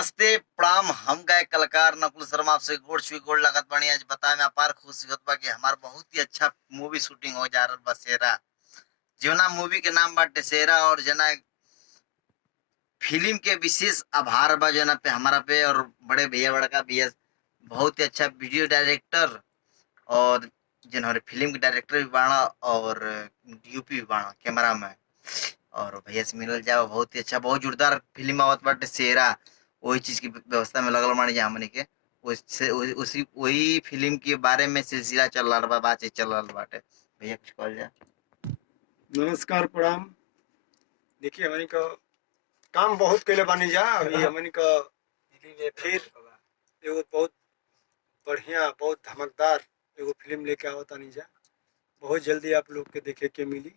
नमस्ते, प्रणाम। हम गायक कलाकार नकुल शर्मा आपसे गोड़ छुई गोड़ लागत बानी। आज बताए में अपार खुशी होत बा कि हमार बहुत ही अच्छा मूवी शूटिंग हो जा रहल बा शेरा। जौना मूवी के नाम बाटे शेरा और जना फिल्म के विशेष आभार बा जना पे हमारा पे और बड़े भैया बड़का भैया बहुत ही अच्छा वीडियो डायरेक्टर और जिन्होंने फिल्म के डायरेक्टर भी बाड़ा और डीओपी भी बाड़ा कैमरा में और भैया से मिलल जाओ बहुत ही अच्छा बहुत जोरदार फिल्म आवत बाटे शेरा। वही चीज की व्यवस्था में लगल बानी जा हमनी के उससे उसी वही फिल्म के बारे में सिलसिला चल रहा बा बातचीत चल रहा बाटे। भैया कुछ कहल जा। नमस्कार प्रणाम। देखिए हमनी का काम बहुत कैले बानी जा। अभी हमनी का फिर एगो बहुत बढ़िया बहुत धमकदार एगो फिल्म लेके आवतानी जा। बहुत जल्दी आप लोग के देखे के मिली।